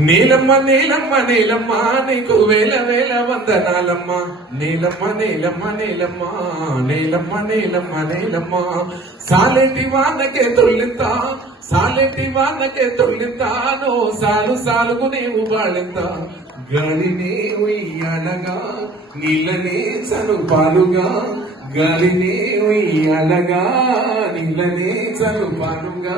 నీలమ్మ నీలమ్మ నీలమ్మ నీకు వేల వేల వందనాలమ్మ నీలమ్మ నీలమ్మ నీలమ్మ నీలమ్మ నీలమ్మ నీలమ్మ సాలెటి వానకే తొల్లింత సాలెటి వానకే తొల్లింతాను సాలు సాలుగు నీవు బాళింత గాలినే ఉయ్యాలగా నీళ్ళనే చనుపాలుగా గాలినే ఉయ్యాలగా నీళ్ళనే చనుపాలుగా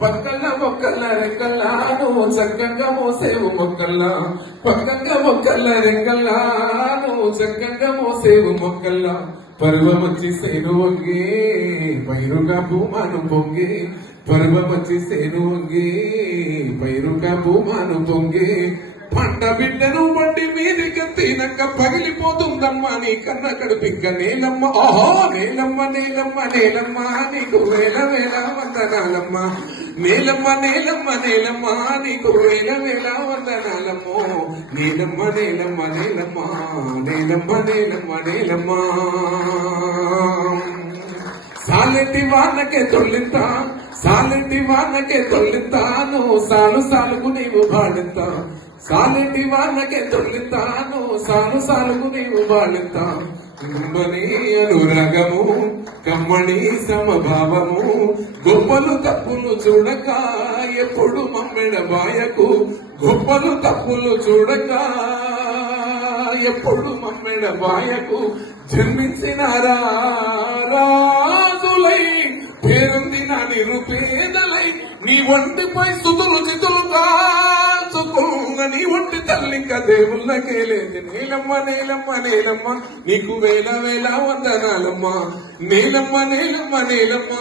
పక్కన మొక్కల రెక్కల్లా నువ్వు చక్కగా మోసేవు మొక్కల్లా పక్కన మొక్కల రెక్కల్లా నువ్వు చక్కగా మోసేవు మొక్కల్లా పర్వమొచ్చి సేను వంగే పైరుగా భూమాను పొంగే పర్వమొచ్చి సేను వంగే పైరుగా భూమాను పొంగే పంట బిడ్డను బండి మీదికి తినక పగిలిపోతుందమ్మా నీ కన్న కడుపిక్క నేలమ్మ ఓహో నేలమ్మ నేలమ్మ నేలమ్మ నీకు వేల వేల వందనాలమ్మ నేలమ్మ నేలమ్మ నేలమ్మ నీకు వేల వేల వందనాలమ్మో నేలమ్మ నేలమ్మ నేలమ్మ నేలమ్మ నేలమ్మ నేలమ్మ సాలెటి వానకే తొల్లింత సాలెటి వానకే తొల్లింతాను సాలు సాలుగు నీవు బాడింత సాలెటి వానకే తొల్లింతాను సాలు సాలుగు నీవు బాడింత గుమ్మని అనురాగము కమ్మని సమభావము గొప్పలు తప్పులు చూడక ఎప్పుడు మమ్మెడ బాయకు గొప్పలు తప్పులు చూడక ఎప్పుడు మమ్మెడ బాయకు జన్మించిన రాజులై పేరొందిన నిరుపేదలై నీ ఒంటిపై సుతులు చితులు కాచుకున్న నీ ఒంటి తల్లిక దేవుళ్ళకే లేదు నీలమ్మ నీలమ్మ నీలమ్మ నీకు వేల వేల వందనాలమ్మ నీలమ్మ నీలమ్మ నీలమ్మ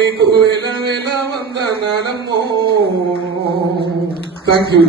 నీకు వేల వేల వందనాలమ్మో థ్యాంక్ యూ